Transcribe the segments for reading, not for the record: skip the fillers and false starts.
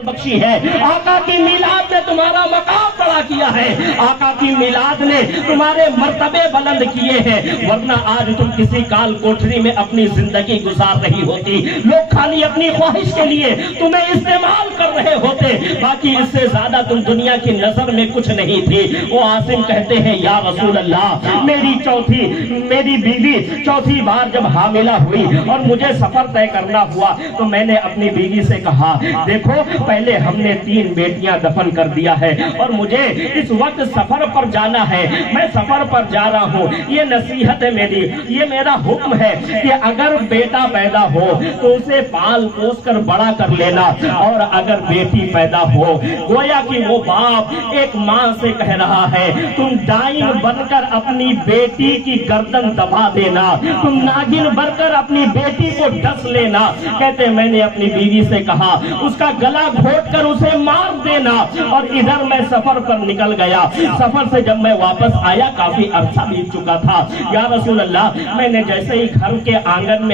بخشی ہے، آقا کی میلاد نے تمہارا مقام بڑا کیا ہے، آقا کی میلاد نے تمہارے مرتبے بلند کیے ہیں، ورنہ آج تم کسی کال کوٹری میں اپنی زندگی گزار رہی ہوتی، لوگ خالی اپنی خواہش کے لیے تمہیں استعمال کر رہے ہوتے، باقی اس سے زیادہ تم دنیا کی نظر میں کچھ نہیں تھی۔ وہ عاصم کہتے ہیں یا رسول اللہ، میری بیوی چوتھی بار جب حاملہ ہوئی اور مجھے سفر طے کرنا ہوا تو میں نے اپنی بیوی سے کہا دیکھو پہلے ہم نے 3 بیٹیاں دفن کر دیا ہے اور مجھے اس وقت سفر پر جانا ہے، میں سفر پر جا رہا ہوں، یہ نصیحت ہے میری، یہ میرا حکم ہے کہ اگر بیٹا پیدا ہو تو اسے پال پوس کر بڑا کر لینا، اور اگر بیٹی پیدا ہو گویا کہ وہ باپ ایک ماں سے کہہ رہا ہے تم ڈائن بن کر اپنی بیٹی کی گردن دبا دینا، تم ناگن بن کر اپنی بیٹی کو ڈس لینا۔ کہتے میں نے اپنی بیوی سے کہا اس کا گلا گھونٹ کر اسے مار دینا، اور ادھر میں سفر پر نکل گیا۔ سفر سے جب میں واپس آیا کافی عرصہ بیت چکا تھا، یا رسول اللہ میں نے جیسے ہی گھر کے آنگن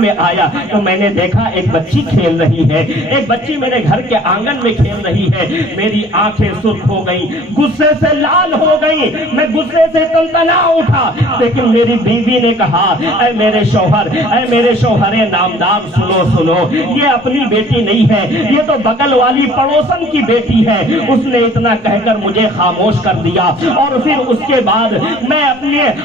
میں آیا تو میں نے دیکھا ایک بچی کھیل رہی ہے، ایک بچی میرے گھر کے آنگن میں کھیل رہی ہے، میری آنکھیں سرخ ہو گئیں، غصے سے لال ہو گئیں، میں غصے سے تنتنا اٹھا، لیکن میری بیوی نے کہا اے میرے شوہر نامدار سنو، یہ اپنی بیٹی نہیں ہے، یہ تو بغل والی پڑوسن کی بیٹی ہے۔ اس نے اتنا کہہ کر مجھے خاموش کر دیا، اور پھر اس کے بعد میں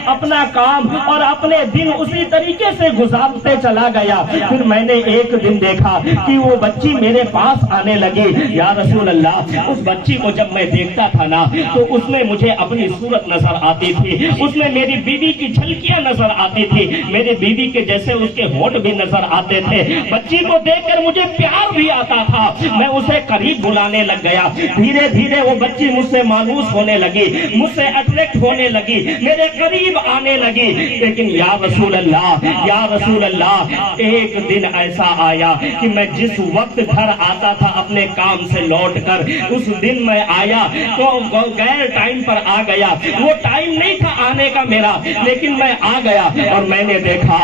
اپنا کام اور اپنے دن اسی طریقے سے گزارتے چلا گیا۔ پھر میں نے ایک دن دیکھا کہ وہ بچی میرے پاس آنے لگی۔ یا رسول اللہ اس بچی کو جب میں دیکھتا تھا نا تو اس میں مجھے اپنی صورت نظر آتی تھی، اس میں میری بیوی کی جھلکیاں نظر آتی تھی، میری بیوی کے جیسے اس کے ہونٹ بھی نظر آتے تھے۔ بچی کو دیکھ کر مجھے پیار بھی آتا تھا، میں اسے قریب بلانے لگ گیا، دھیرے دھیرے وہ بچی مجھ سے مانوس ہونے لگی، مجھ سے اٹریکٹ ہونے لگی، میرے قریب آنے لگی۔ لیکن یا رسول اللہ ایک دن ایسا آیا کہ میں جس وقت گھر آتا تھا اپنے کام سے لوٹ کر، اس دن میں آیا تو غیر ٹائم پر آ گیا، وہ ٹائم نہیں تھا آنے کا میرا، لیکن میں آ گیا اور میں نے دیکھا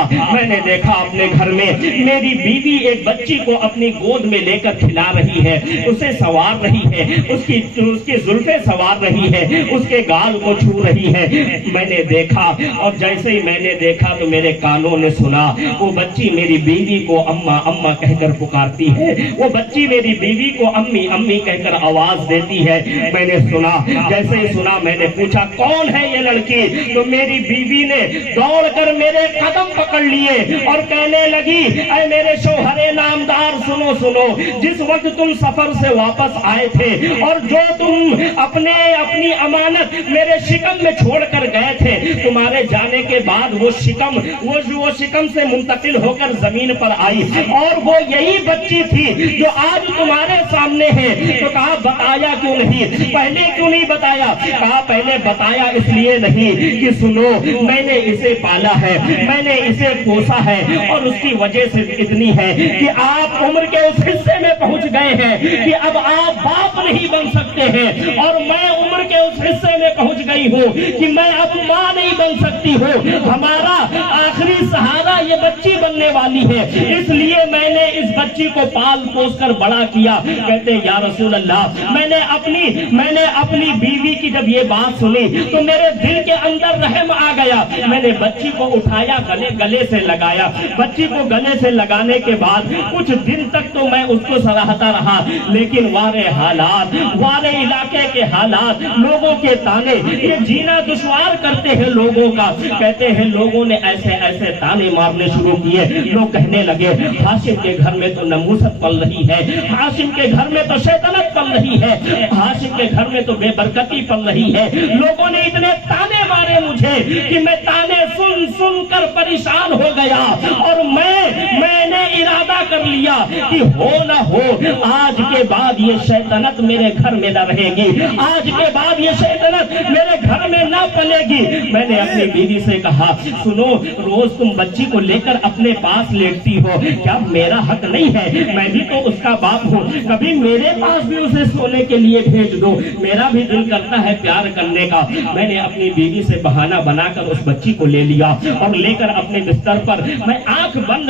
اپنے گھر میں میری بیوی ایک بچی کو اپنی گود میں لے کر کھلا رہی ہے، اسے سوار رہی ہے، اس کی زلفیں سوار رہی ہے، اس کے گال کو چھو رہی ہے۔ میں نے دیکھا اور جیسے ہی میں نے دیکھا تو میرے کانوں نے سنا وہ بچی میری بیوی کو اماں اماں کہہ کر پکارتی ہے، وہ بچی میری بیوی کو امی امی کہہ کر آواز دیتی ہے۔ میں نے سنا، جیسے ہی سنا میں نے پوچھا کون ہے یہ لڑکی، تو میری بیوی نے دوڑ کر میرے قدم پکڑ لیے اور کہنے لگی اے میرے شوہر نامدار سنو، جس وقت تم سفر سے واپس آئے تھے اور جو تم اپنی امانت میرے شکم میں چھوڑ کر گئے تھے، تمہارے جانے کے بعد وہ شکم سے منتقل ہو کر زمین پر آئی، اور وہ یہی بچی تھی جو آج تمہارے سامنے ہے۔ تو کہا بتایا کیوں نہیں، پہلے کیوں نہیں بتایا؟ کہا پہلے بتایا اس لیے نہیں کہ سنو میں نے اسے پالا ہے، میں نے اسے پوسا ہے، اور اس کی وجہ سے اتنی ہے کہ آپ عمر کے اس حصے میں پہنچ گئے ہیں کہ اب آپ باپ نہیں بن سکتے ہیں، اور میں عمر کے اس حصے میں پہنچ گئی ہوں کہ میں اب ماں نہیں بن سکتی ہوں، ہمارا آخری سہارا یہ بچی بننے والی ہے، اس لیے میں نے اس بچی کو پال پوس کر بڑا کیا۔ کہتے یا رسول اللہ میں نے اپنی بیوی کی جب یہ بات سنی تو میرے دل کے اندر رحم آ گیا، میں نے بچی کو اٹھایا، گلے سے لگایا، بچی کو گلے سے لگانے کے بعد کچھ دن تک تو میں اس کو سراہتا رہا، لیکن وارے علاقے کے حالات، لوگوں کے تانے، یہ جینا دشوار کرتے ہیں لوگوں کا۔ کہتے ہیں لوگوں نے ایسے تانے مارنے شروع کیے، لوگ کہنے لگے ہاشم کے گھر میں تو نموست پل رہی ہے، ہاشم کے گھر میں تو شیطنت پل رہی ہے، ہاشم کے گھر میں تو بے برکتی پل رہی ہے۔ لوگوں نے اتنے تانے مارے مجھے کہ میں تانے سن کر پریشان ہو گیا، اور میں نے ارادہ کر لیا کہ ہو نہ ہو آج کے بعد یہ شیطنت میرے گھر میں نہ رہے گی، آج کے بعد یہ شیطنت میرے گھر میں نہ پلے گی۔ میں نے اپنی بیوی سے کہا سنو روز تم بچی کو لے کر اپنے پاس لیٹتی ہو، کیا میرا حق نہیں ہے؟ میں بھی تو اس کا باپ ہوں، کبھی میرے پاس بھی اسے سونے کے لیے بھیج دو، میرا بھی دل کرتا ہے پیار کرنے کا۔ میں نے اپنی بیوی سے بہانہ بنا کر اس بچی کو لے لیا اور لے کر اپنے بستر پر میں آنکھ بند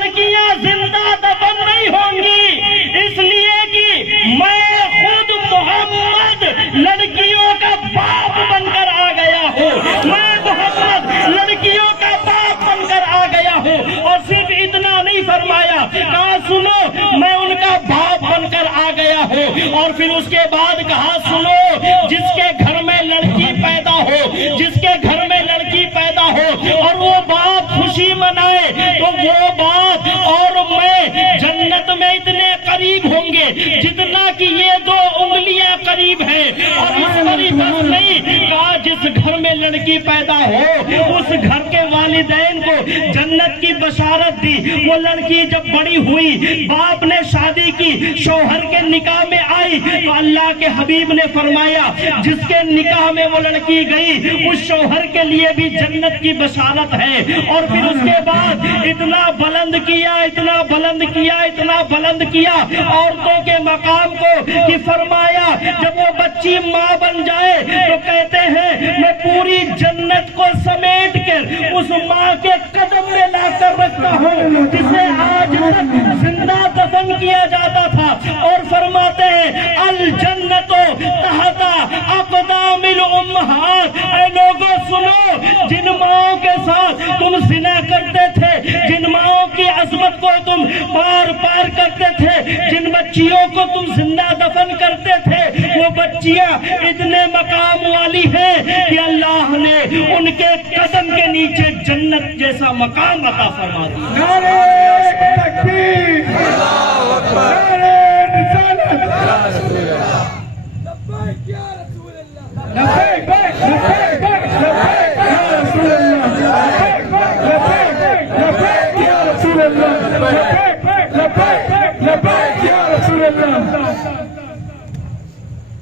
لڑکیاں زندہ دفن نہیں ہوں گی، اس لیے کہ میں خود محمد لڑکیوں کا باپ بن کر آ گیا ہوں، میں محمد لڑکیوں کا باپ بن کر آ گیا ہوں۔ اور صرف اتنا نہیں فرمایا، کہا سنو میں ان کا باپ بن کر آ گیا ہوں، اور پھر اس کے بعد کہا سنو جس کے گھر میں لڑکی پیدا ہو، جس کے گھر میں لڑکی پیدا ہو اور وہ باپ خوشی منائے تو وہ باپ اور میں جنت میں اتنے قریب ہوں گے جتنا کہ یہ دو انگلیاں قریب ہیں۔ اور اس پر ہی بس نہیں کہا جس گھر میں لڑکی پیدا ہو اس گھر کے والدین کو جنت کی بشارت دی۔ وہ لڑکی جب بڑی ہوئی، باپ نے شادی کی، شوہر کے نکاح میں آئی تو اللہ کے حبیب نے فرمایا جس کے نکاح میں وہ لڑکی گئی اس شوہر کے لیے بھی جنت کی بشارت ہے۔ اور پھر اس کے بعد اتنا بلند کیا، اتنا بلند کیا، اتنا بلند کیا عورتوں کے مقام کو کہ فرمایا جب وہ بچی ماں بن جائے تو کہتے ہیں میں پوری جنت کو سمیٹ کر اس ماں کے قدم میں لا کر رکھتا ہوں جسے آج تک زندہ دفن کیا جاتا تھا۔ اور فرماتے ہیں الجنت تحت اقدام الامہات۔ اے لوگوں سنو، جن ماؤں کے ساتھ تم زنا کرتے تھے، جن ماؤں کی عظمت کو تم بار بار کرتے تھے، جن بچیوں کو تم زندہ دفن کرتے تھے، وہ بچیاں اتنے مقام والی ہیں کہ اللہ نے ان کے قدم کے نیچے جنت جیسا مقام عطا فرما دیا۔ نعرہ تکبیر، نعرہ رسالت، لبیک یا رسول اللہ، لبیک لبیک یا رسول اللہ، لبیک یا رسول اللہ، لبیک یا رسول اللہ۔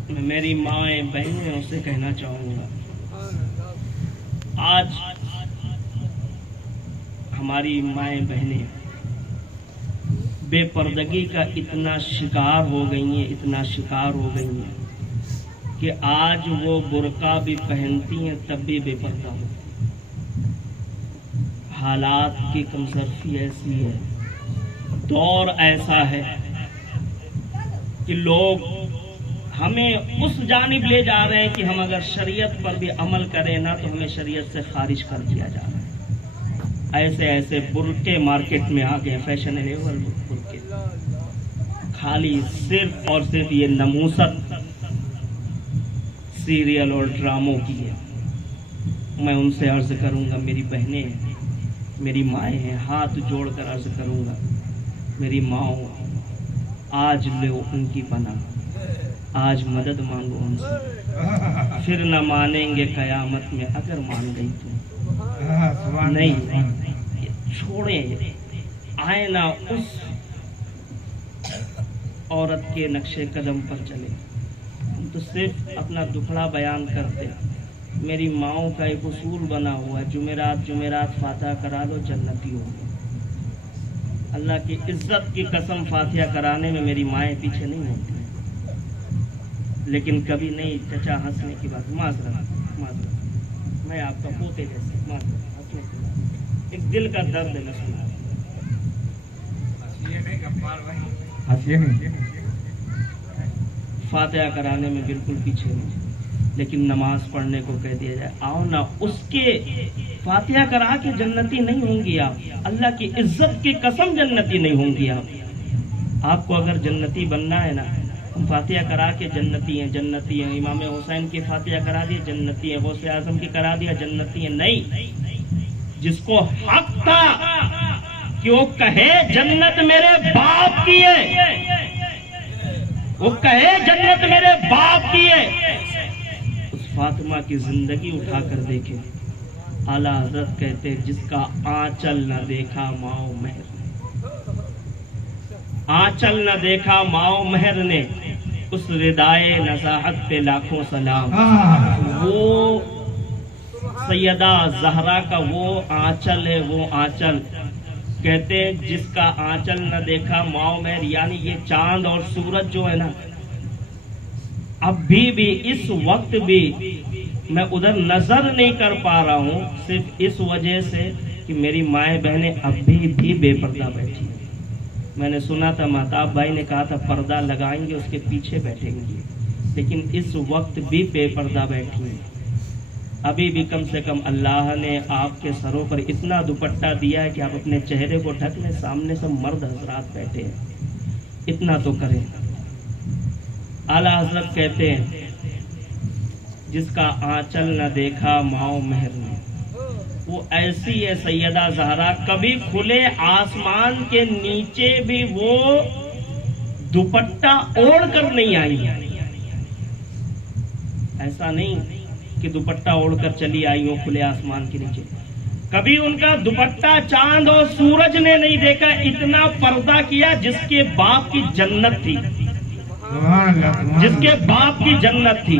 میں میری مائیں بہنیں ان سے کہنا چاہوں گا، آج ہماری مائیں بہنیں بے پردگی کا اتنا شکار ہو گئی ہیں، اتنا شکار ہو گئی ہیں کہ آج وہ برقع بھی پہنتی ہیں تب بھی بے پردہ ہوتی ہیں۔ حالات کی کمزرفی ایسی ہے، دور ایسا ہے کہ لوگ ہمیں اس جانب لے جا رہے ہیں کہ ہم اگر شریعت پر بھی عمل کریں نا تو ہمیں شریعت سے خارج کر دیا جا رہا ہے۔ ایسے ایسے برقعے مارکیٹ میں آ گئے، فیشنیبل برقعے، خالی صرف اور صرف یہ نموست سیریل اور ڈراموں کی ہے۔ میں ان سے عرض کروں گا، میری بہنیں ہیں، میری مائیں ہیں، ہاتھ جوڑ کر عرض کروں گا میری ماؤں آج لو ان کی پناہ، آج مدد مانگو ان سے، پھر نہ مانیں گے قیامت میں اگر مان گئی تو۔ نہیں چھوڑیں، آئے نہ اس عورت کے نقش قدم پر چلے، ہم تو صرف اپنا دکھڑا بیان کرتے۔ میری ماؤں کا ایک اصول بنا ہوا ہے، جمعرات فاتحہ کرا لو جنتی ہو گے۔ اللہ کی عزت کی قسم فاتحہ کرانے میں میری مائیں پیچھے نہیں ہوتی، لیکن کبھی نہیں چچا ہنسنے کی بات، معذرت میں آپ کا پوتے جیسے، معذرت ہنسنے کی بات، ایک دل کا درد ہے، فاتحہ کرانے میں بالکل پیچھے نہیں، لیکن نماز پڑھنے کو کہہ دیا جائے آؤ نا، اس کے فاتحہ کرا کے جنتی نہیں ہوں گی آپ، اللہ کی عزت کی قسم جنتی نہیں ہوں گی آپ۔ آپ کو اگر جنتی بننا ہے نا، ہم فاتحہ کرا کے جنتی ہیں، جنتی ہیں، امام حسین کی فاتحہ کرا دی جنتی ہیں، غوث اعظم کی کرا دیا جنتی ہیں، نہیں، جس کو حق تھا کہ وہ کہے جنت میرے باپ کی ہے، وہ کہے جنت میرے باپ کی ہے، اس فاطمہ کی زندگی اٹھا کر دیکھے۔ اعلیٰ حضرت کہتے جس کا آنچل نہ دیکھا ماؤ مہر، آنچل نہ دیکھا ماؤ مہر نے، اس ردائے نزاہت پہ لاکھوں سلام۔ وہ سیدہ زہرا کا وہ آنچل ہے، وہ آنچل کہتے جس کا آنچل نہ دیکھا ماؤ مہر، یعنی یہ چاند اور سورج جو ہے نا، اب بھی اس وقت بھی میں ادھر نظر نہیں کر پا رہا ہوں، صرف اس وجہ سے کہ میری مائیں بہنیں ابھی بھی بے پردہ بیٹھی ہیں. میں نے سنا تھا مہتاب بھائی نے کہا تھا پردہ لگائیں گے اس کے پیچھے بیٹھیں گے، لیکن اس وقت بھی بے پردہ بیٹھی ہیں. ابھی بھی کم سے کم اللہ نے آپ کے سروں پر اتنا دوپٹہ دیا ہے کہ آپ اپنے چہرے کو ڈھک لیں. سامنے سے مرد حضرات بیٹھے ہیں، اتنا تو کریں. اعلیٰ حضرت کہتے ہیں جس کا آنچل نہ دیکھا ماؤ مہر نے، وہ ایسی ہے سیدہ زہرا، کبھی کھلے آسمان کے نیچے بھی وہ دوپٹہ اوڑھ کر نہیں آئی ہے. ایسا نہیں کہ دوپٹہ اوڑھ کر چلی آئی ہو کھلے آسمان کے نیچے. کبھی ان کا دوپٹہ چاند اور سورج نے نہیں دیکھا. اتنا پردہ کیا جس کے باپ کی جنت تھی، جس کے باپ کی جنت تھی،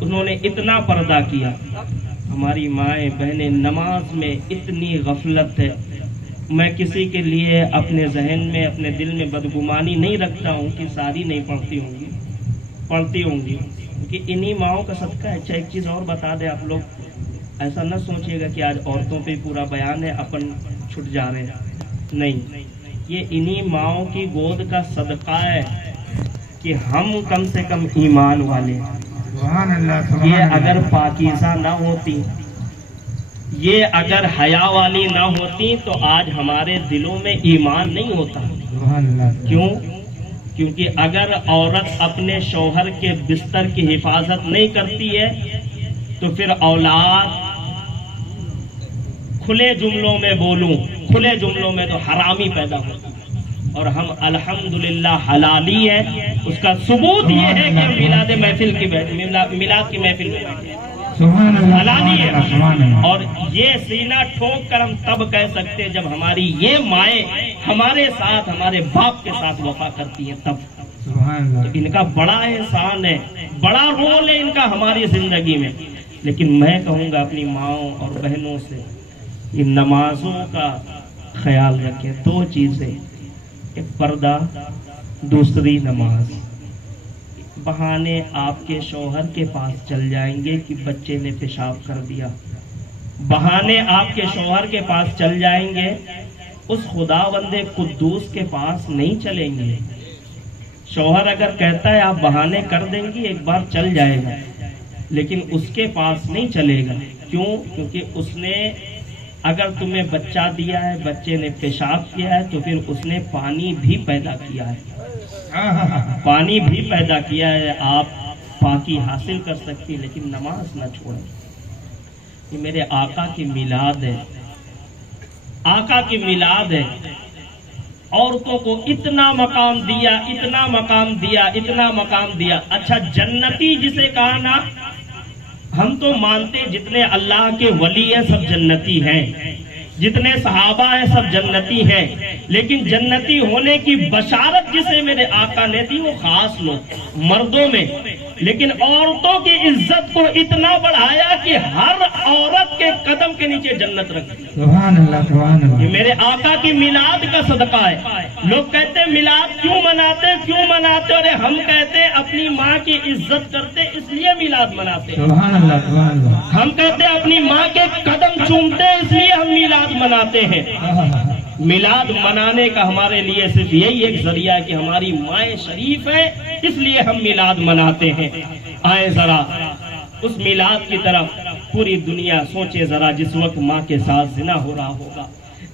انہوں نے اتنا پردہ کیا. ہماری مائیں بہنیں نماز میں اتنی غفلت ہے. میں کسی کے لیے اپنے ذہن میں اپنے دل میں بدگمانی نہیں رکھتا ہوں کہ ساری نہیں پڑھتی ہوں گی، پڑھتی ہوں گی، کہ انہی ماؤں کا صدقہ ہے. اچھا ایک چیز اور بتا دیں آپ لوگ، ایسا نہ سوچیے گا کہ آج عورتوں پہ پورا بیان ہے اپن چھٹ جا رہے ہیں. نہیں، یہ انہی ماؤں کی گود کا صدقہ ہے کہ ہم کم سے کم ایمان والے. یہ اگر پاکیزہ نہ ہوتی، یہ اگر حیا والی نہ ہوتی تو آج ہمارے دلوں میں ایمان نہیں ہوتا. کیوں؟ کیونکہ اگر عورت اپنے شوہر کے بستر کی حفاظت نہیں کرتی ہے تو پھر اولاد، کھلے جملوں میں بولوں، کھلے جملوں میں تو حرامی پیدا ہوتی. اور ہم الحمدللہ حلالی ہیں. اس کا ثبوت یہ ہے کہ ہم میلاد محفل کی میلاد کی محفل میں بیٹھے ہیں، حلالی ہے. اور یہ سینہ ٹھوک کر ہم تب کہہ سکتے ہیں جب ہماری یہ مائیں ہمارے ساتھ، ہمارے باپ کے ساتھ وفا کرتی ہیں تب. تو ان کا بڑا احسان ہے، بڑا رول ہے ان کا ہماری زندگی میں. لیکن میں کہوں گا اپنی ماؤں اور بہنوں سے یہ نمازوں کا خیال رکھیں. دو چیزیں، ایک پردہ، دوسری نماز. بہانے آپ کے شوہر کے پاس چل جائیں گے کہ بچے نے پیشاب کر دیا، بہانے آپ کے شوہر کے پاس چل جائیں گے، اس خداوند قدوس کے پاس نہیں چلیں گے. شوہر اگر کہتا ہے آپ بہانے کر دیں گی ایک بار چل جائے گا، لیکن اس کے پاس نہیں چلے گا. کیوں؟ کیونکہ اس نے اگر تمہیں بچہ دیا ہے، بچے نے پیشاب کیا ہے تو پھر اس نے پانی بھی پیدا کیا ہے، پانی بھی پیدا کیا ہے. آپ پاکی حاصل کر سکتی لیکن نماز نہ چھوڑیں. یہ میرے آقا کی میلاد ہے، آقا کی میلاد ہے. عورتوں کو اتنا مقام دیا، اتنا مقام دیا، اتنا مقام دیا. اچھا جنتی جسے کہا نا، ہم تو مانتے جتنے اللہ کے ولی ہیں سب جنتی ہیں، جتنے صحابہ ہیں سب جنتی ہیں، لیکن جنتی ہونے کی بشارت جسے میرے آقا نے دی وہ خاص لوگ مردوں میں. لیکن عورتوں کی عزت کو اتنا بڑھایا کہ ہر عورت کے قدم کے نیچے جنت رکھی. سبحان اللہ، سبحان اللہ. یہ میرے آقا کی میلاد کا صدقہ ہے. لوگ کہتے ہیں میلاد کیوں مناتے، کیوں مناتے؟ اور ہم کہتے ہیں اپنی ماں کی عزت کرتے اس لیے میلاد مناتے. سبحان اللہ، سبحان اللہ. ہم کہتے ہیں اپنی ماں کے قدم چومتے اس لیے ہم میلاد مناتے ہیں. میلاد منانے کا ہمارے لیے صرف یہی ایک ذریعہ ہے کہ ہماری مائیں شریف ہیں، اس لیے ہم میلاد مناتے ہیں. آئے ذرا اس میلاد کی طرف. پوری دنیا سوچے ذرا، جس وقت ماں کے ساتھ زنا ہو رہا ہوگا،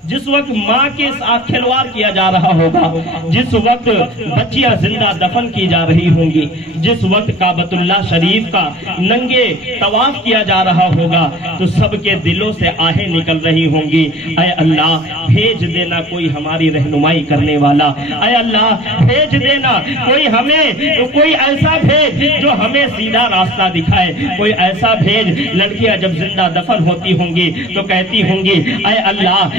جس وقت ماں کے ساتھ کھلواڑ کیا جا رہا ہوگا، جس وقت بچیاں زندہ دفن کی جا رہی ہوں گی، جس وقت کعبۃ اللہ شریف کا ننگے طواف کیا جا رہا ہوگا، تو سب کے دلوں سے آہیں نکل رہی ہوں گی. اے اللہ بھیج دینا کوئی ہماری رہنمائی کرنے والا. اے اللہ بھیج دینا کوئی ہمیں، کوئی ایسا بھیج جو ہمیں سیدھا راستہ دکھائے. کوئی ایسا بھیج. لڑکیاں جب زندہ دفن ہوتی ہوں گی تو کہتی ہوں گی اے اللہ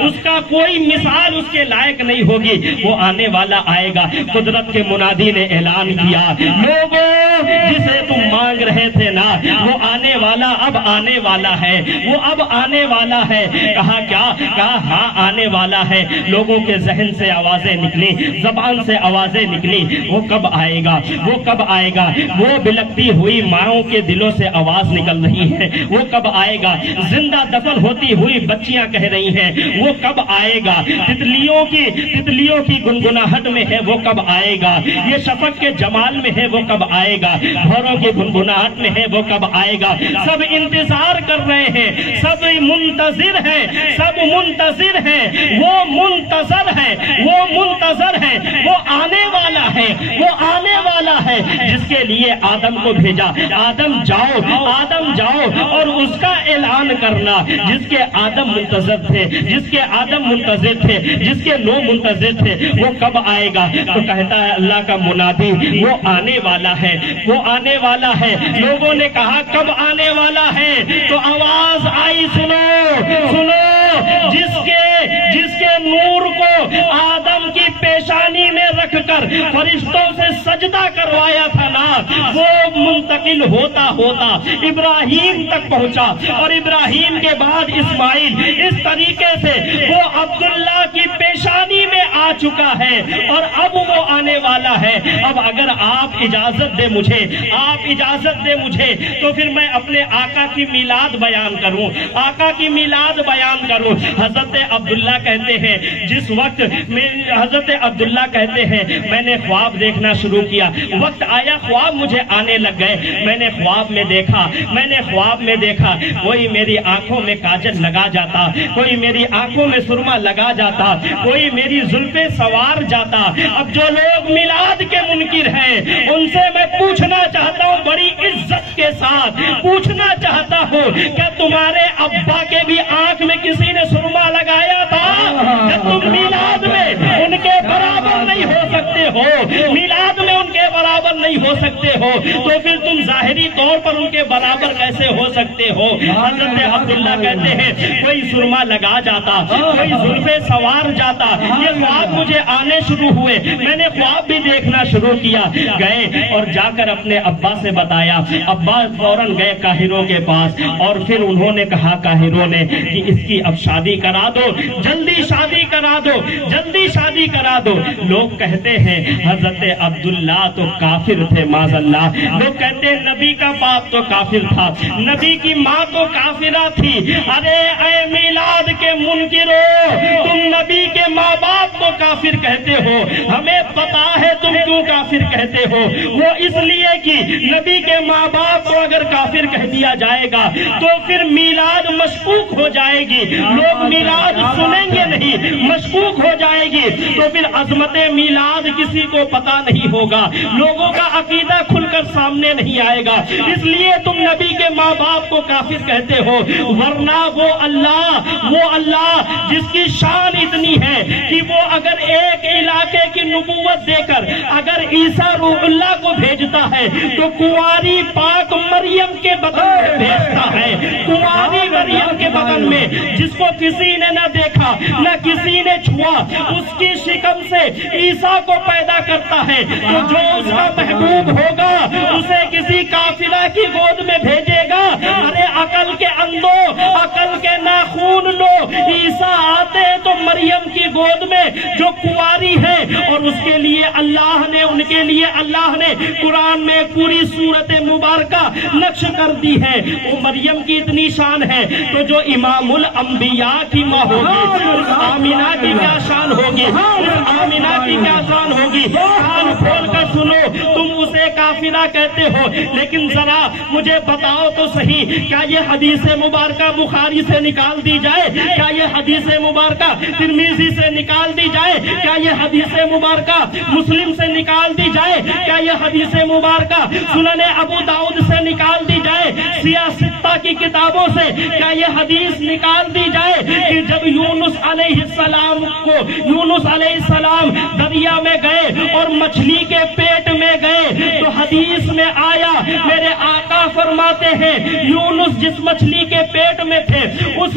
اس کا کوئی مثال اس کے لائق نہیں ہوگی۔ وہ آنے والا آئے گا۔ قدرت کے منادی نے اعلان کیا، لوگوں جسے تم مانگ رہے تھے نا، وہ آنے والا اب آنے والا ہے، وہ اب آنے والا ہے۔ کہا کیا؟ کہا ہاں آنے والا ہے۔ لوگوں کے ذہن سے آوازیں نکلی، زبان سے آوازیں نکلی، وہ کب آئے گا، وہ کب آئے گا؟ وہ بلکتی ہوئی ماؤں کے دلوں سے آواز نکل رہی ہے، وہ کب آئے گا؟ زندہ دفن ہوتی ہوئی بچیاں کہہ رہی ہیں، وہ کب آئے گا؟ تتلیوں کی گنگناہٹ میں ہے، وہ کب آئے گا؟ یہ شفق کے جمال میں ہے، وہ کب آئے گا؟ بھوروں کی گنگناہٹ میں ہے، وہ کب آئے گا؟ سب انتظار کر رہے ہیں، سب منتظر ہیں، سب منتظر ہیں، وہ منتظر ہے، وہ منتظر ہے، وہ آنے والا ہے، وہ آنے والا ہے جس کے لیے آدم کو بھیجا۔ آدم جاؤ، آدم جاؤ اور اس کا اعلان کرنا، جس کے آدم منتظر تھے، جس کے آدم منتظر تھے، جس کے نو منتظر تھے، وہ کب آئے گا؟ تو کہتا ہے اللہ کا منادی، وہ آنے والا ہے، وہ آنے والا ہے۔ لوگوں نے کہا کب آنے والا ہے؟ تو آواز آئی، سنو سنو، جس کے نور کو آدم کی پیشانی میں رکھ کر فرشتوں سے سجدہ کروایا تھا نا، وہ منتقل ہوتا ہوتا ابراہیم تک پہنچا، اور ابراہیم کے بعد اسماعیل، اس طریقے سے وہ عبداللہ کی پیشانی میں آ چکا ہے، اور اب وہ آنے والا ہے۔ اب اگر آپ اجازت دے مجھے، آپ اجازت دے مجھے، تو پھر میں اپنے آقا کی میلاد بیان کروں، آقا کی میلاد بیان کروں۔ حضرت عبداللہ کہتے ہیں، جس وقت حضرت عبداللہ کہتے ہیں میں نے خواب دیکھنا شروع کیا، وقت آیا خواب مجھے آنے لگ گئے۔ میں نے خواب میں دیکھا کوئی میری آنکھوں میں کاجل لگا جاتا، کوئی میری آنکھوں میں سرما لگا جاتا، کوئی میری زلفیں سوار جاتا۔ اب جو لوگ میلاد کے منکر ہیں ان سے میں پوچھنا چاہتا ہوں، بڑی عزت کے ساتھ پوچھنا چاہتا ہوں، کہ تمہارے ابا کے بھی آنکھ میں کسی نے سرما لگایا تھا؟ کہ تم میلاد میں ان کے برابر نہیں ہو سکتے ہو، میلاد میں ان کے برابر نہیں ہو سکتے ہو، تو پھر تم ظاہری طور پر ان کے برابر کیسے ہو سکتے ہو؟ حضرت عبداللہ کہتے ہیں کوئی سرما لگا جاتا، کوئی زلفیں سوار جاتا۔ یہ خواب مجھے آنے شروع ہوئے، میں نے خواب بھی دیکھنا شروع کیا۔ گئے اور جا کر اپنے ابا سے بتایا، ابا فوراً گئے کاہروں کے پاس، اور پھر انہوں نے کہا کاہروں نے کہ اس کی اب شادی کرا دو، جلدی شادی کرا دو، جلدی شادی کرا دو۔ لوگ کہتے ہیں حضرت عبداللہ تو کافر تھے، معاذ اللہ۔ لوگ کہتے ہیں نبی کا باپ تو کافر تھا، نبی کی ماں تو کافرہ تھی۔ ارے اے میلاد کے منکرو، تم نبی کے ماں باپ کو کافر کہتے ہو، ہمیں پتا ہے تم کیوں کافر کہتے ہو۔ وہ اس لیے کہ نبی کے ماں باپ کو اگر کافر کہہ دیا جائے گا تو پھر میلاد مشکوک ہو جائے گی، لوگ میلاد سنیں گے نہیں، مشکوک ہو جائے گی، تو پھر عظمت میلاد کسی کو پتا نہیں ہوگا، لوگوں کا عقیدہ کھل کر سامنے نہیں آئے گا۔ اس لیے تم نبی کے ماں باپ کو کافر کہتے ہو، ورنہ وہ اللہ جس کی شان اتنی ہے کہ وہ اگر ایک علاقے کی نبوت دے کر اگر عیسیٰ روح اللہ کو بھیجتا ہے تو کنواری پاک مریم کے بدن میں بھیجتا ہے، کنواری مریم کے بدن میں، جس کو کسی نے نہ دیکھا نہ کسی نے چھوا، اس کی شکم سے عیسیٰ کو پیدا کرتا ہے، تو جو اس کا محبوب ہوگا اسے کسی کافرہ کی گود میں بھیجے گا۔ ارے عقل کے اندھو، عقل کے ناخون لو، عیسیٰ آتے تو مریم کی گود میں جو کنواری ہے، اور اس کے لیے اللہ نے، ان کے لیے اللہ نے قرآن میں پوری سورت مبارکہ نقش کر دی ہے۔ وہ مریم کی اتنی شان ہے، تو جو امام الانبیاء کی ماں ہوگی، اس آمینہ کی کیا شان ہوگی، اس آمینہ کی کیا شان ہوگی؟ کان کھول کر سنو، تم اسے کافرہ کہتے ہو، لیکن ذرا مجھے بتاؤ تو صحیح، کیا یہ حدیث مبارکہ بخاری سے نکال دی جائے؟ کیا یہ حدیث مبارکہ ترمذی سے نکال دی جائے؟ کیا یہ حدیث مبارکہ مسلم سے نکال دی جائے؟ کیا یہ حدیث مبارکہ سنن ابو داؤد سے نکال دی جائے؟ سیاستہ کی کتابوں سے کیا یہ حدیث نکال دی جائے کہ جب یونس علیہ السلام دریا میں گئے اور مچھلی کے پیٹ میں گئے تو حدیث میں آیا، میرے آقا فرماتے ہیں یونس جس مچھلی کے پیٹ میں تھے اس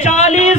40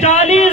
40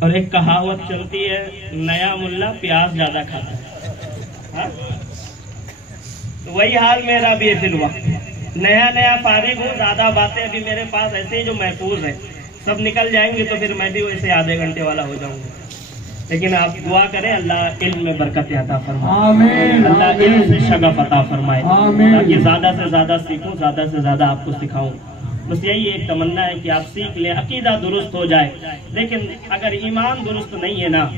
اور ایک کہاوت چلتی ہے، نیا ملا پیاز زیادہ کھاتا ہے، ہاں؟ تو وہی حال میرا بھی ہے فی الوقت، نیا فارغ ہوں، زیادہ باتیں ابھی میرے پاس ایسے ہی جو محفوظ ہیں، سب نکل جائیں گے تو پھر میں بھی ویسے آدھے گھنٹے والا ہو جاؤں گا. لیکن آپ دعا کریں اللہ علم میں برکت عطا فرمائے، آمین. اللہ علم سے شغف عطا فرمائے، آمین. تاکہ زیادہ سے زیادہ سیکھوں، زیادہ سے زیادہ آپ کو سکھاؤں. بس یہی ایک تمنا ہے کہ آپ سیکھ لیں، عقیدہ درست ہو جائے. لیکن اگر ایمان درست نہیں ہے نا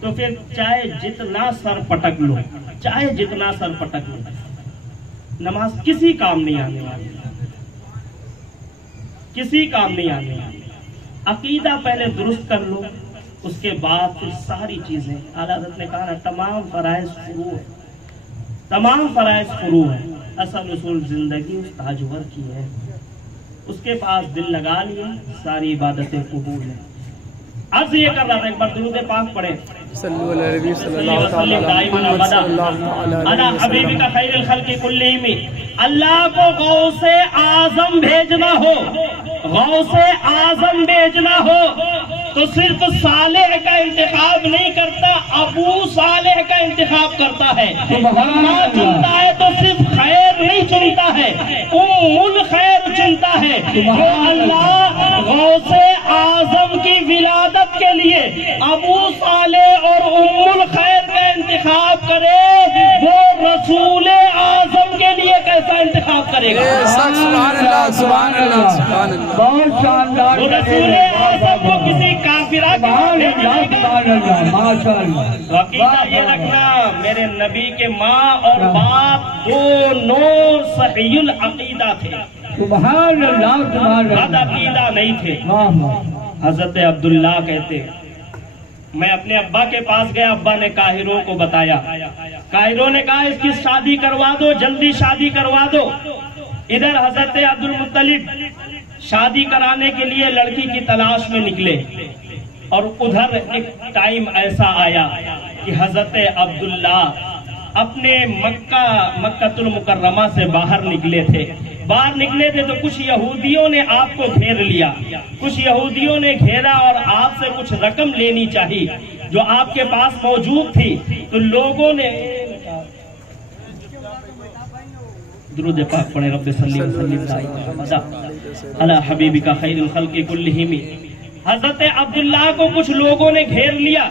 تو پھر چاہے جتنا سر پٹک لو، چاہے جتنا سر پٹک لو، نماز کسی کام نہیں آنے والی، کسی کام نہیں آنے والی. عقیدہ پہلے درست کر لو، اس کے بعد پھر ساری چیزیں. اعلیٰ حضرت نے کہا نا تمام فرائض فروع ہے، تمام فرائض فروع ہے. اصل اصول زندگی اس تاجور کی ہے، اس کے پاس دل لگا لیے ساری عبادتیں قبول ہیں. عرض یہ کر رہا تھا، ایک بار درود پاک پڑھیں، صلو علی نبی صلی اللہ تعالی علیہ وسلم. انا حبیبی کا خیر الخلق کلہم. اللہ کو غوث اعظم بھیجنا ہو، غوث اعظم بھیجنا ہو تو صرف صالح کا انتخاب نہیں کرتا، ابو صالح کا انتخاب کرتا ہے. اللہ چنتا ہے تو صرف خیر نہیں چنتا ہے، الخیر چنتا ہے. جو اللہ غوث اعظم کی ولادت کے لیے ابو صالح اور الخیر کا انتخاب کرے، وہ رسول اعظم کے لیے کیسا انتخاب کرے گا؟ سبحان اللہ سبحان اللہ سبحان اللہ. بہت شاندار. وہ رسول اعظم کو کسی کافرہ تو عقیدہ یہ رکھنا، میرے نبی کے ماں اور باپ دونوں صحیح العقیدہ تھے، سبحان اللہ سبحان بد اللہ. عقیدہ نہیں تھے. حضرت عبداللہ کہتے میں اپنے ابا کے پاس گیا، ابا نے کاہروں کو بتایا، کاہروں نے کہا اس کی شادی کروا دو، جلدی شادی کروا دو. ادھر حضرت عبد المطلب شادی کرانے کے لیے لڑکی کی تلاش میں نکلے، اور ادھر ایک ٹائم ایسا آیا کہ حضرت عبداللہ اپنے مکہ المکرمہ سے باہر نکلے تھے. تو کچھ یہودیوں نے آپ کو گھیر لیا، کچھ یہودیوں نے گھیرا اور آپ سے کچھ رقم لینی چاہی جو آپ کے پاس موجود تھی. تو لوگوں نے درود پاک پڑھے، رب صلی وسلم علی حبیبک خیر الخلق کلہم. حضرت عبداللہ کو کچھ لوگوں نے گھیر لیا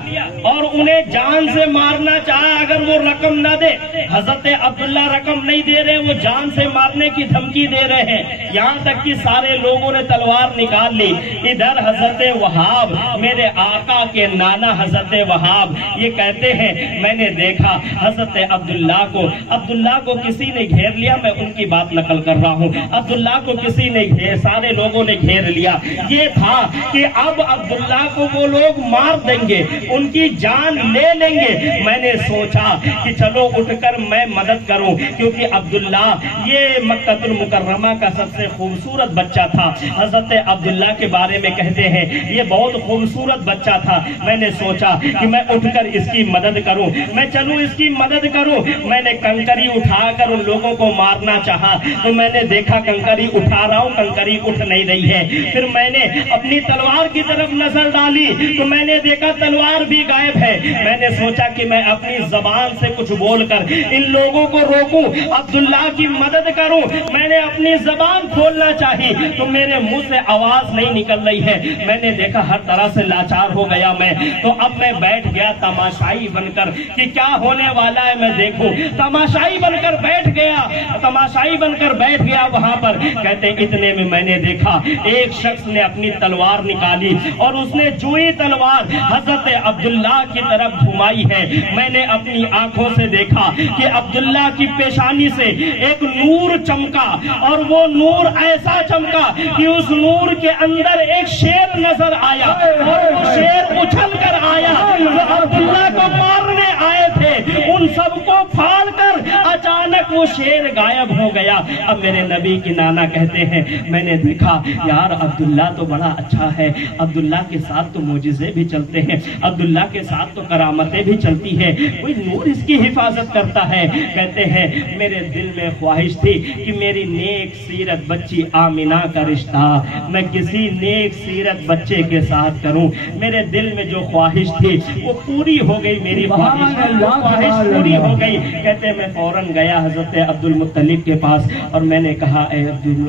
اور انہیں جان سے مارنا چاہا اگر وہ رقم نہ دے. حضرت عبداللہ رقم نہیں دے رہے، وہ جان سے مارنے کی دھمکی دے رہے ہیں، یہاں تک کہ سارے لوگوں نے تلوار نکال لی. ادھر حضرت وہاب، میرے آقا کے نانا حضرت وہاب، یہ کہتے ہیں میں نے دیکھا حضرت عبداللہ کو کسی نے گھیر لیا. میں ان کی بات نقل کر رہا ہوں. عبداللہ کو کسی نے سارے لوگوں نے گھیر لیا. یہ تھا کہ اب عبداللہ کو وہ لوگ مار دیں گے، ان کی جان لے لیں گے. میں نے سوچا کہ چلو اٹھ کر میں مدد کروں، کیونکہ عبداللہ یہ مکہ المکرمہ کا سب سے خوبصورت بچہ تھا. حضرت عبداللہ کے بارے میں کہتے ہیں یہ بہت خوبصورت بچہ تھا. میں نے سوچا کہ میں اٹھ کر اس کی مدد کروں، میں چلوں اس کی مدد کروں. میں نے کنکری اٹھا کر ان لوگوں کو مارنا چاہا تو میں نے دیکھا کنکری اٹھا رہا ہوں، کنکری اٹھ نہیں رہی ہے. پھر میں نے اپنی تلوار کی طرف نظر ڈالی تو میں نے دیکھا تلوار بھی غائب ہے. میں نے سوچا کہ میں اپنی زبان سے کچھ بول کر ان لوگوں کو روکوں، عبداللہ کی مدد کروں. میں نے اپنی زبان کھولنا چاہی تو میرے منہ سے آواز نہیں نکل رہی ہے. میں نے دیکھا ہر طرح سے لاچار ہو گیا میں. تو اب میں بیٹھ گیا تماشائی بن کر کہ کیا ہونے والا ہے میں دیکھوں. تماشائی بن کر بیٹھ گیا وہاں پر. کہتے اتنے میں میں نے دیکھا ایک شخص نے اپنی تلوار نکالی اور اس نے جوئی تلوار حضرت عبداللہ کی طرف گھمائی ہے. میں نے اپنی آنکھوں سے دیکھا کہ عبداللہ کی پیشانی سے ایک نور چمکا اور وہ نور ایسا چمکا کہ اس نور کے اندر ایک شیر نظر آیا اور وہ شیر اچھل کر آیا. جو عبداللہ کو مارنے آئے تھے ان سب کو پھاڑ کر اچانک وہ وہ شیر غائب ہو گیا۔ اب میرے نبی کی نانا کہتے ہیں میں نے دیکھا یار عبداللہ تو بڑا اچھا ہے، عبداللہ کے ساتھ تو معجزے بھی چلتے ہیں، عبداللہ کے ساتھ تو کرامتیں بھی چلتی ہیں، کوئی نور اس کی حفاظت کرتا ہے۔ کہتے ہیں میرے دل میں خواہش تھی کہ میری نیک سیرت بچی آمینہ کا رشتہ میں کسی نیک سیرت بچے کے ساتھ کروں۔ میرے دل میں جو خواہش تھی وہ پوری ہو گئی، میری خواہش پوری ہو گئی۔ کہتے ہیں میں فوراً گیا حضرت عبد المطلب کے پاس اور میں نے کہا اے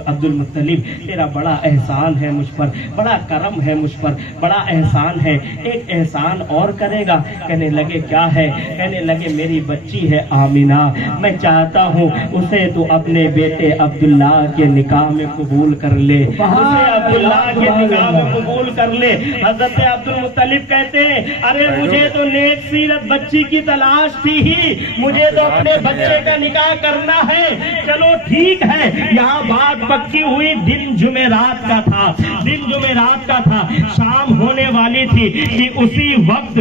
عبد المطلب تیرا بڑا احسان ہے مجھ پر، بڑا کرم ہے مجھ پر، بڑا احسان ہے، ایک احسان اور کرے گا؟ کہنے لگے کیا ہے؟ کہنے لگے میری بچی ہے آمینہ، میں چاہتا ہوں اسے تو اپنے بیٹے عبداللہ کے نکاح میں قبول کر لے، اسے عبداللہ کے نکاح میں قبول کر لے۔ حضرت عبد المطلب کہتے ہیں ارے مجھے تو نیک سیرت بچی کی تلاش تھی ہی، مجھے تو اپنے بچے کا نکاح کرنا ہے، چلو ٹھیک ہے۔ یہاں بات پکی ہوئی، دن جمعرات کا تھا، دن جمعرات کا تھا، شام ہونے والی تھی کہ اسی وقت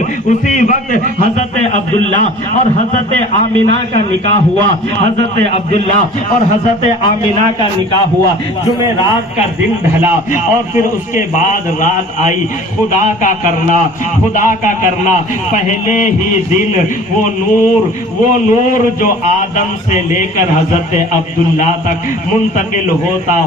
حضرت عبداللہ اور حضرت آمینہ کا نکاح ہوا، حضرت عبداللہ اور حضرت آمینہ کا نکاح ہوا۔ جمعرات کا دن ڈھلا اور پھر اس کے بعد رات آئی۔ خدا کا کرنا پہلے ہی دن وہ نور جو آدم سے لے کر حضرت عبداللہ تک منتقل ہوتا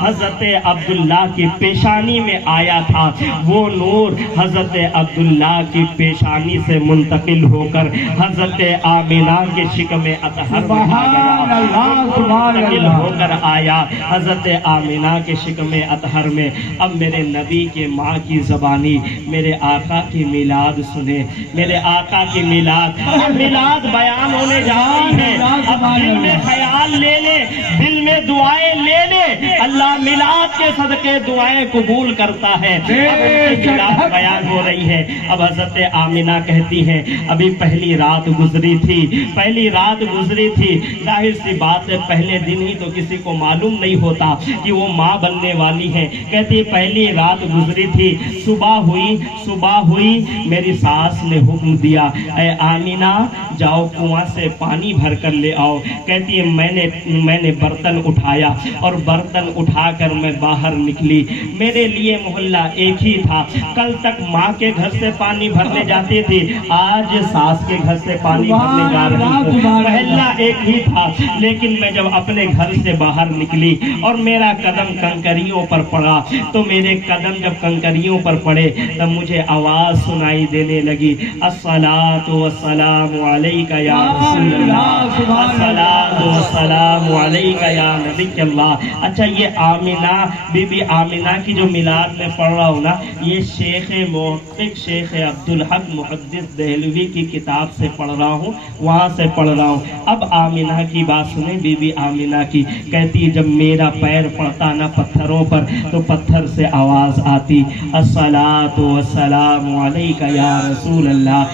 حضرت عبداللہ کی پیشانی میں آیا تھا، وہ نور حضرت عبداللہ کی پیشانی سے منتقل ہو کر حضرت آمینہ کے شکم اطہر میں منتقل ہو کر آیا حضرت آمینہ کے شکم اطہر میں۔ اب میرے نبی کے ماں کی زبانی میرے آقا کی میلاد سنے، میرے آقا کی میلاد بیان ہونے جا رہی ہے۔ اب دل میں خیال لے لے، دل میں دعائیں لے لے، اللہ میلاد کے صدقے دعائیں قبول کرتا ہے۔ اب میلاد بیان ہو رہی ہے۔ اب حضرت آمینہ کہتی ہیں ابھی پہلی رات گزری تھی، ظاہر سی بات ہے پہلے دن ہی تو کسی کو معلوم نہیں ہوتا کہ وہ ماں بننے والی ہے۔ کہتی پہلی رات گزری تھی، صبح ہوئی میری ساس نے حکم دیا اے آمینہ جاؤ کنواں سے پانی بھر کر لے آؤ۔ کہتی ہے میں نے برتن اٹھایا اور برتن اٹھا کر میں باہر نکلی۔ میرے لیے محلہ ایک ہی تھا، کل تک ماں کے گھر سے پانی بھرنے جاتی تھی، آج ساس کے گھر سے پانی بھرنے جا رہی ہوں۔ محلہ ایک ہی تھا، لیکن میں جب اپنے گھر سے باہر نکلی اور میرا قدم کنکریوں پر پڑا تو میرے قدم جب کنکریوں پر پڑے تب مجھے آواز سنائی دینے لگی الصلاۃ والسلام علیک یا رسول اللہ، الصلاۃ والسلام علیک یا نبی اللہ۔ اچھا یہ آمینہ بی بی آمینہ کی جو میلاد میں پڑھ رہا ہوں نا، یہ شیخ محقق شیخ عبدالحق محدث دہلوی کی کتاب سے پڑھ رہا ہوں، وہاں سے پڑھ رہا ہوں۔ اب آمینہ کی بات سنیں، بی بی آمینہ کی، کہتی ہے جب میرا پیر پڑتا نا پتھروں پر تو پتھر سے آواز آتی الصلاۃ والسلام علیک یا رسول اللہ۔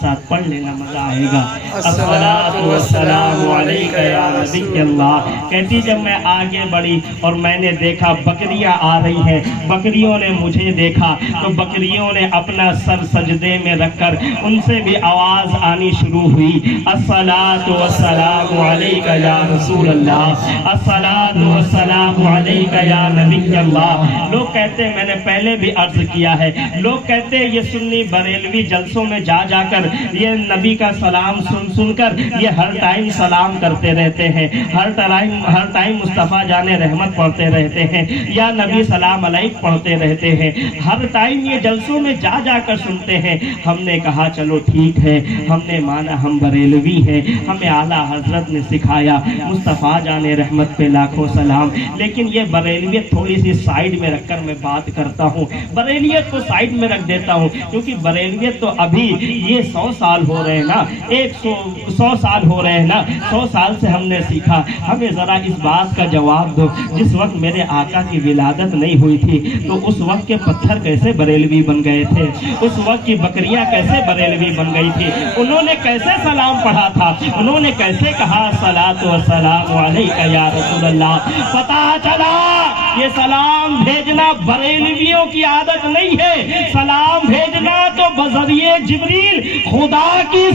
ساتھ پڑھ لینا مزہ آئے گا، الصلاۃ والسلام علیک یا نبی اللہ۔ کہتی جب میں آگے بڑھی اور میں نے دیکھا بکریاں آ رہی ہیں، بکریوں نے مجھے دیکھا تو بکریوں نے اپنا سر سجدے میں رکھ کر ان سے بھی آواز آنی شروع ہوئی الصلاۃ والسلام علیک یا رسول اللہ، الصلاۃ والسلام علیک یا نبی اللہ۔ لوگ کہتے ہیں، میں نے پہلے بھی عرض کیا ہے، لوگ کہتے ہیں یہ سنی بریلوی جلسوں میں جا کر یہ نبی کا سلام سن کر یہ ہر ٹائم سلام کرتے رہتے ہیں، ہر ٹائم مصطفیٰ جان رحمت پڑھتے رہتے ہیں یا نبی سلام علیک پڑھتے رہتے ہیں، ہر ٹائم یہ جلسوں میں جا کر سنتے ہیں۔ ہم نے کہا چلو ٹھیک ہے، ہم نے مانا ہم بریلوی ہیں، ہمیں اعلیٰ حضرت نے سکھایا، مصطفیٰ جان رحمت پہ لاکھوں سلام، لیکن یہ بریلویت تھوڑی سی سائیڈ میں رکھ کر میں بات کرتا ہوں، بریلیت کو سائیڈ میں رکھ دیتا ہوں، کیونکہ بریلیت تو ابھی یہ 100 سال ہو رہے ہیں نا، 100 سال ہو رہے ہیں نا، 100 سال سے ہم نے سیکھا۔ ہمیں ذرا اس بات کا جواب دو، جس وقت میرے آقا کی ولادت نہیں ہوئی تھی تو اس وقت کے پتھر کیسے بریلوی بن گئے تھے، اس وقت کی بکریاں کیسے بریلوی بن گئی تھی، انہوں نے کیسے سلام پڑھا تھا، انہوں نے کیسے کہا الصلاۃ والسلام علیک یا رسول اللہ۔ پتہ چلا یہ سلام بھیجنا بریلویوں کی عادت نہیں ہے، سلام بھیجنا تو بذریعہ جبریل خدا کی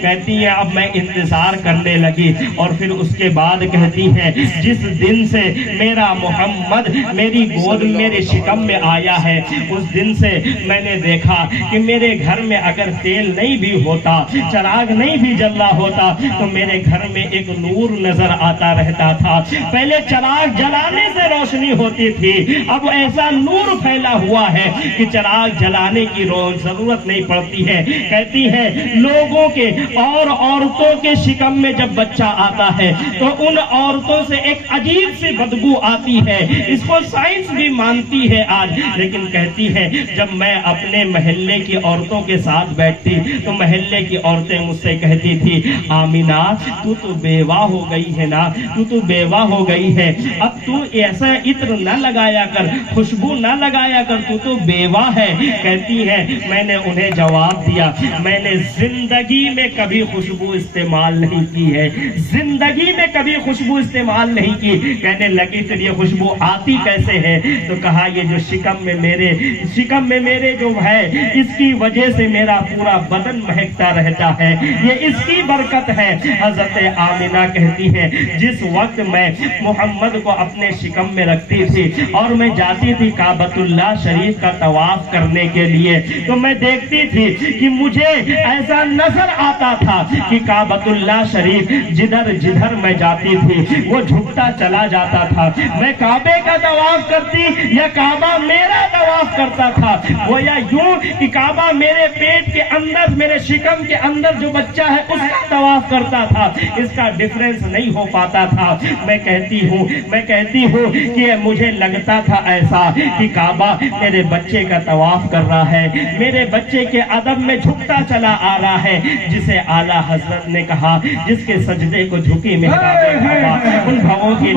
کہتی ہے اب میں انتظار کرنے لگی اور پھر اس کے بعد کہتی ہے جس دن سے میرا محمد میری گود میرے شکم میں آیا ہے اس دن سے میں نے دیکھا کہ میرے گھر میں اگر تیل نہیں بھی ہوتا, چراغ نہیں بھی جل رہا ہوتا تو میرے گھر میں ایک نور نظر آتا رہتا تھا. پہلے چراغ جلانے سے روشنی ہوتی تھی, اب ایسا نور پھیلا ہوا ہے کہ چراغ جلانے کی ضرورت نہیں پڑتی ہے. کہتی ہے لوگوں کے اور عورتوں کے شکم میں جب بچہ آتا ہے تو ان عورتوں سے ایک عجیب سی بدبو آتی ہے. اس کو سائنس بھی مانتی ہے آج, لیکن کہتی ہے جب میں اپنے محلے کی عورتوں کے ساتھ بیٹھتی تو محلے کی عورتیں مجھ سے کہتی تھی آمینہ تو بیوہ ہو گئی ہے نا, تو بیوہ ہو گئی ہے, اب تو ایسا عطر نہ لگایا کر, خوشبو نہ لگایا کر, تو بیوہ ہے. کہتی ہے میں نے انہیں جواب دیا میں نے زندگی میں کبھی خوشبو استعمال نہیں کی ہے, زندگی میں کبھی خوشبو استعمال نہیں کی. کہنے لگی تو یہ خوشبو آتی کیسے ہے؟ تو کہا یہ جو شکم میں میرے جو ہے اس کی وجہ سے میرا پورا بدن مہکتا رہتا ہے, یہ اس کی برکت ہے. حضرت آمینہ کہتی ہے جس وقت میں محمد کو اپنے شکم میں رکھتی تھی اور میں جاتی تھی کعبۃ اللہ شریف کا طواف کرنے کے لیے تو میں دیکھتی تھی کہ مجھے ایسا نظر آتا تھا کہ کعبۃ اللہ شریف جدھر میں جاتی تھی وہ جھکتا چلا جاتا تھا. میں کعبے کا طواف کرتی یا کعبہ میرا طواف کرتا تھا, وہ یا یوں کہ کعبہ میرے پیٹ کے اندر میرے شکم کے اندر جو بچہ ہے اس کا طواف کرتا تھا. اس کا ڈفرنس نہیں ہو پاتا تھا. میں کہتی ہوں کہ مجھے لگتا تھا ایسا کہ کعبہ میرے بچے کا طواف کر رہا ہے, میرے بچے کے ادب میں جھکتا چلا آ رہا ہے. جسے اعلیٰ حضرت نے کہا جس کے سجدے کو جھکی محراب ان بھووں کی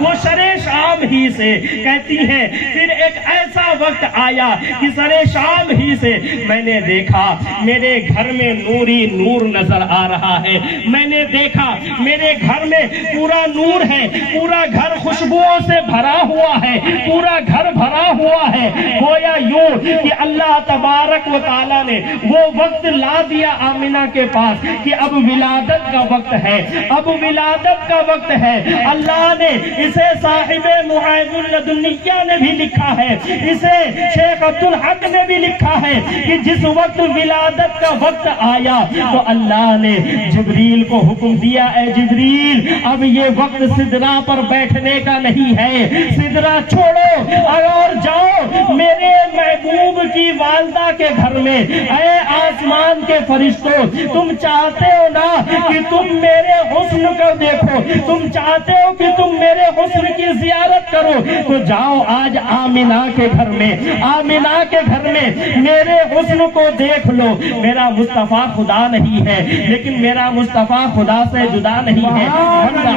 وہ سرے شام ہی سے. کہتی ہے پھر ایک ایسا وقت آیا کہ سرے شام ہی سے میں نے دیکھا میرے گھر میں نوری نور نظر آ رہا ہے. میں نے دیکھا میرے گھر میں پورا نور ہے, پورا گھر خوشبوؤں سے بھرا ہوا ہے, پورا گھر بھرا ہوا ہے. گویا یوں کہ اللہ تبارک و تعالیٰ نے وہ وقت لا دیا آمینہ کے پاس کہ اب ولادت کا وقت ہے, اب ولادت کا وقت ہے. اللہ نے اسے صاحب معاذ اللدنیہ نے بھی لکھا ہے, اسے شیخ عبدالحق نے بھی لکھا ہے کہ جس وقت ولادت کا وقت آیا تو اللہ نے جبریل کو حکم دیا اے جبریل اب یہ وقت سدرا پر بیٹھنے کا نہیں ہے, سدرا چھوڑو اور جاؤ میرے محبوب کی والدہ کے گھر میں. اے آسمان کے فرشتوں تم چاہتے ہو نا کہ تم میرے حسن کو دیکھو, تم چاہتے ہو کہ تم میرے حسن کی زیارت کرو تو جاؤ آج آمینہ کے گھر میں, آمینہ کے گھر میں میرے حسن کو دیکھ لو. میرا مصطفیٰ خدا نہیں ہے لیکن میرا مصطفیٰ خدا سے جدا نہیں ہے. مصطفیٰ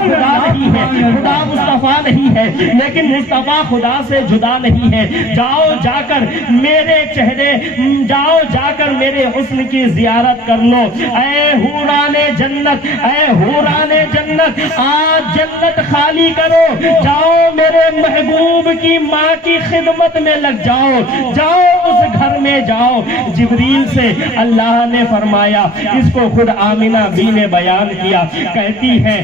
خدا نہیں ہے, خدا مصطفیٰ نہیں ہے لیکن مصطفیٰ خدا سے جدا نہیں ہے. جاؤ جا کر میرے چہرے, جاؤ جا کر میرے حسن کی زیارت کر لو. اے حوران جنت, اے حوران جنت آج جنت خالی کرو, جاؤ میرے محبوب کی ماں کی خدمت میں لگ جاؤ, جاؤ اس گھر میں جاؤ. جبریل سے اللہ نے فرمایا, اس کو خود آمینہ بی نے بیان کیا. کہتی ہے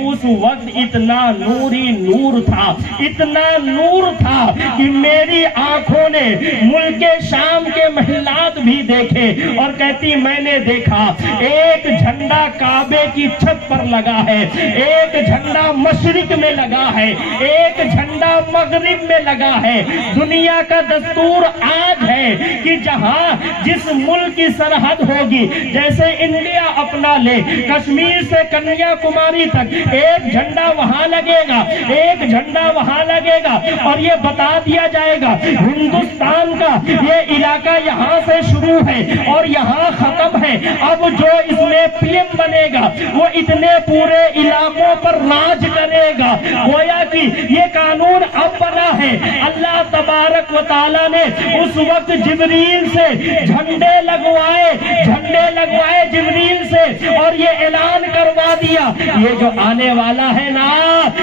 اس وقت اتنا نوری نور تھا, اتنا نور تھا کہ میری آنکھوں نے ملک شام کے محلات بھی دیکھے. اور کہتی میں نے دیکھا ایک جھنڈا کعبے کی چھت پر لگا ہے, ایک جھنڈا مشرق میں لگا ہے, ایک جھنڈا مغرب میں لگا ہے. دنیا کا دستور آج ہے کہ جہاں جس ملک کی سرحد ہوگی, جیسے انڈیا اپنا لے کشمیر سے کنیا کماری تک ایک جھنڈا وہاں لگے گا, ایک جھنڈا وہاں لگے گا اور یہ بتا دیا جائے گا ہندوستان کا یہ علاقہ یہاں سے شروع ہے اور یہاں ختم ہے. اب جو اس میں پی ایم بنے گا وہ اتنے پورے علاقوں پر راج کرے گا. گویا کہ یہ قانون اب بنا ہے. اللہ تبارک و تعالیٰ نے اس وقت جبریل سے جھنڈے لگوائے, جھنڈے لگوائے جبریل سے اور یہ اعلان کروا دیا یہ جو آنے والا ہے نا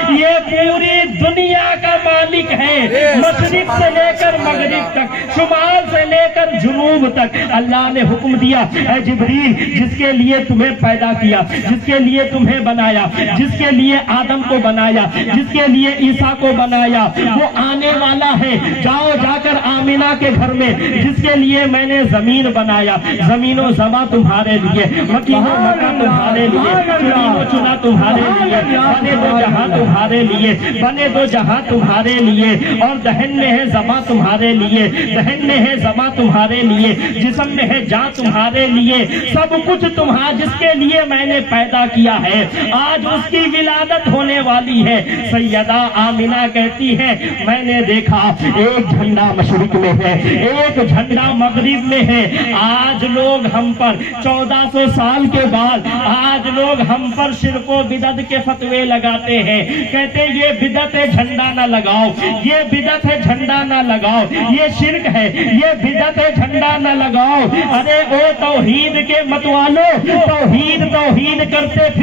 یہ پوری دنیا کا مالک ہے، مشرق سے لے کر مغرب تک، شمال سے لے کر جنوب تک۔ اللہ نے حکم دیا اے جبریل جس کے لیے تمہیں پیدا کیا، جس کے لیے تمہیں بنایا، جس کے لیے آدم کو بنایا، جس کے لیے عیسیٰ کو بنایا وہ آنے والا ہے، جاؤ جا کر آمینہ کے گھر میں جس کے لیے میں نے زمین بنایا، زمین و زماں تمہارے لیے، مکین و مکہ تمہارے لیے، چنین و چنا تمہارے لیے، بنے دو جہاں تمہارے لیے، بنے دو جہاں تمہارے لیے، اور دہن میں ہے زماں تمہارے لیے، دہن میں ہے زماں تمہارے لیے، جسم میں ہے جان تمہارے لیے، سب کچھ تمہارا جس کے لیے میں نے پیدا کیا ہے، آج اس کی ولادت ہونے والی ہے۔ سیدہ آمینہ کہتی ہے میں نے دیکھا ایک جھنڈا مشرق میں ہے، ایک جھنڈا مغرب میں ہے، آج لوگ ہم پر 1400 سال کے بعد آج لوگ ہم پر شرک و بدعت کے فتوے لگاتے ہیں، کہتے یہ بدعت ہے جھنڈا نہ لگاؤ، یہ بدعت ہے جھنڈا نہ لگاؤ، یہ شرک ہے، یہ بدعت ہے جھنڈا نہ لگاؤ۔ ارے او توحید کے متوالو، توحید توحید کرتے